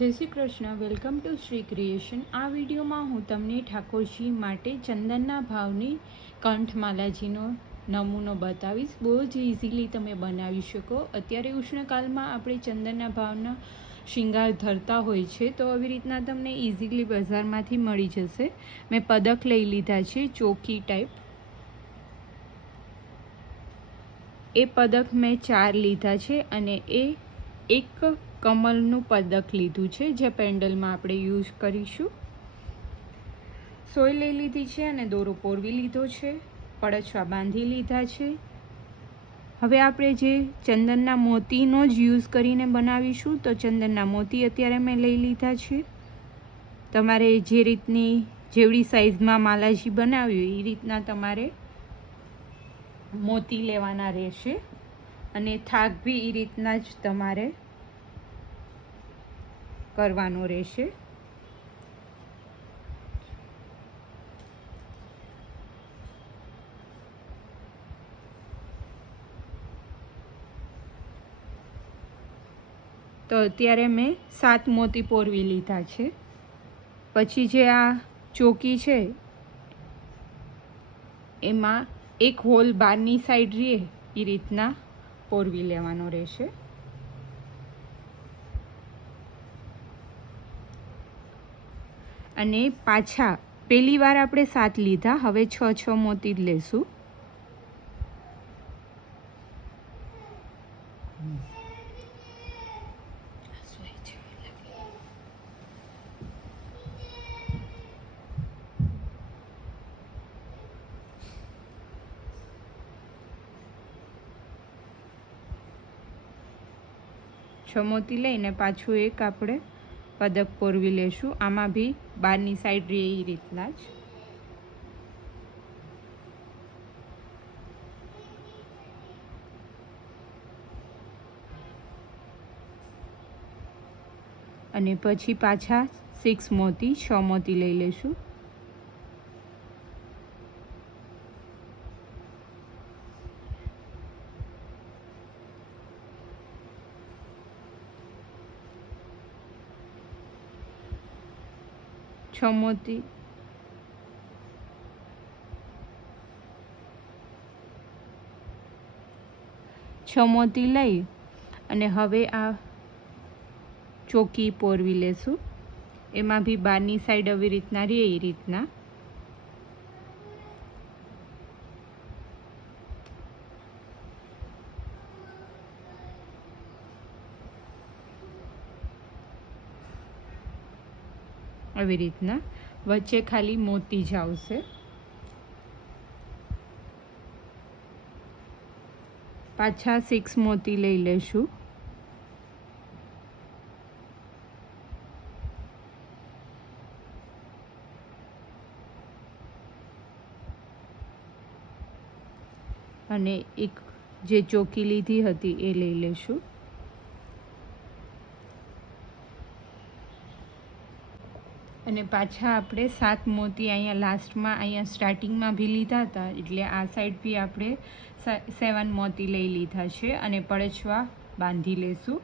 જય Shri Krishna. Welcome to Shri creation. આ વિડીયોમાં હું તમને ઠાકોરજી માટે ચંદનના ભાવની કંઠમાલાજીનો નમૂનો બતાવીશ. બહુ જ ઇઝીલી તમે બનાવી શકો. અત્યારે ઉષ્ણકાલમાં આપણે ચંદનના ભાવના શિંગાર ધરતા હોય છે, તો આવી રીતના તમને ઇઝીલી બજારમાંથી મળી જશે. મેં પદક લઈ લીધા છે, ચોકી ટાઈપ. એ પદક મેં 4 લીધા છે અને એ એક કમલનું પદક લીધું છે, જે પેન્ડલમાં આપણે યુઝ કરીશું. સોય લઈ લીધી છે અને દોરો પોરવી લીધો છે. પડછવા બાંધી લીધા છે. હવે આપણે જે ચંદનના મોતીનો જ યુઝ કરીને બનાવીશું, તો ચંદનના મોતી અત્યારે મેં લઈ લીધા છે. તમારે જે રીતની જેવડી સાઇઝમાં માલાજી બનાવી એ રીતના તમારે મોતી લેવાના રહેશે અને થાક બી એ રીતના જ તમારે કરવાનો રહેશે. તો અત્યારે મેં 7 મોતી પોરવી લીધા છે. પછી જે આ ચોકી છે એમાં એક હોલ બહારની સાઈડ રહે એ રીતના પોરવી લેવાનો રહેશે. અને પાછા પહેલી વાર આપણે 7 લીધા, હવે 6 મોતી જ લેશું. મોતી લઈને પાછું એક આપણે પદક પોરવી લેશું. આમાં બી બહારની સાઈડ રહે એ રીતના જ. અને પછી પાછા 6 મોતી 6 મોતી લઈ લેશું. મોતી લઈ અને હવે આ ચોકી પોરવી લેશું. એમાં બી બહારની સાઈડ આવી રીતના રહે એ રીતના. આવી રીતના વચ્ચે ખાલી મોતી જ આવશે. પાછા 6 મોતી લઈ લેશું. અને એક જે ચોકી લીધી હતી એ લઈ લેશું. અને પાછા આપણે 7 મોતી અહીંયા લાસ્ટમાં અહીંયા સ્ટાર્ટિંગમાં બી લીધા હતા, એટલે આ સાઈડ બી આપણે 7 મોતી લઈ લીધા છે અને પડછવા બાંધી લેશું.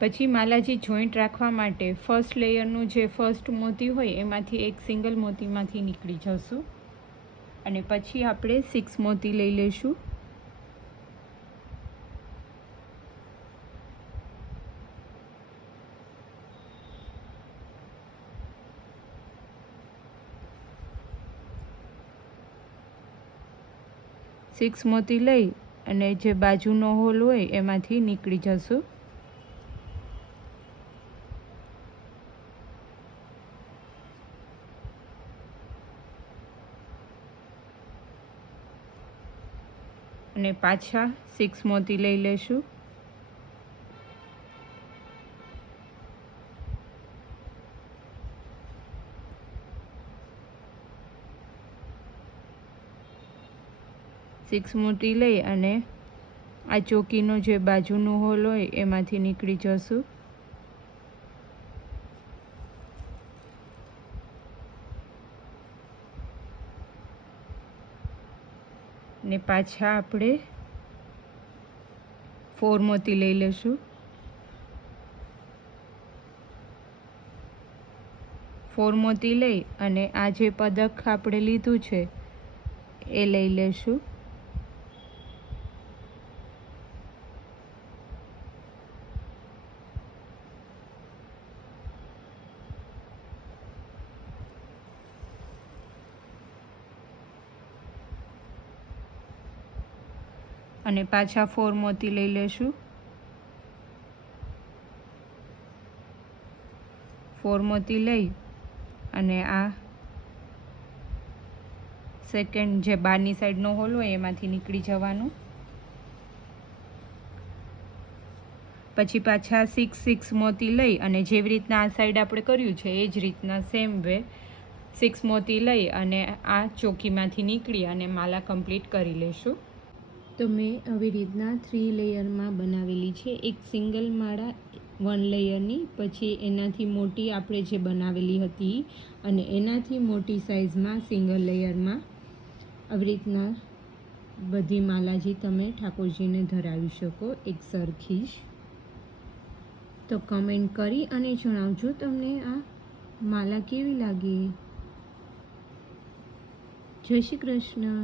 પછી માલાજી જોઈન્ટ રાખવા માટે ફર્સ્ટ લેયરનું જે ફર્સ્ટ મોતી હોય એમાંથી એક સિંગલ મોતીમાંથી નીકળી જશું અને પછી આપણે 6 મોતી લઈ લઈશું. મોતી લઈ અને જે બાજુનો હોલ હોય એમાંથી નીકળી જશું. અને પાછા 6 મોતી લઈ લેશું. મોતી લઈ અને આ ચોકીનો જે બાજુનો હોલ હોય એમાંથી નીકળી જશું. ને પાછા આપણે 4 મોતી લઈ લેશું. 4 મોતી લઈ અને આ જે પદક આપણે લીધું છે એ લઈ લેશું. અને પાછા 4 મોતી લઈ લેશું. 4 મોતી લઈ અને આ સેકન્ડ જે બહારની સાઈડનો હોલ હોય એમાંથી નીકળી જવાનું. પછી પાછા 6 મોતી લઈ અને જેવી રીતના આ સાઈડ આપણે કર્યું છે એ જ રીતના સેમ વે 6 મોતી લઈ અને આ ચોકીમાંથી નીકળી અને માલા કમ્પ્લીટ કરી લેશું. તો મેં આવી રીતના 3 લેયરમાં બનાવેલી છે. એક સિંગલ માળા 1 લેયરની, પછી એનાથી મોટી આપણે જે બનાવેલી હતી અને એનાથી મોટી સાઇઝમાં સિંગલ લેયરમાં આવી રીતના બધી માલાજી તમે ઠાકોરજીને ધરાવી શકો એક સરખી જ. તો કમેન્ટ કરી અને જણાવજો તમને આ માલા કેવી લાગી. જય શ્રી કૃષ્ણ.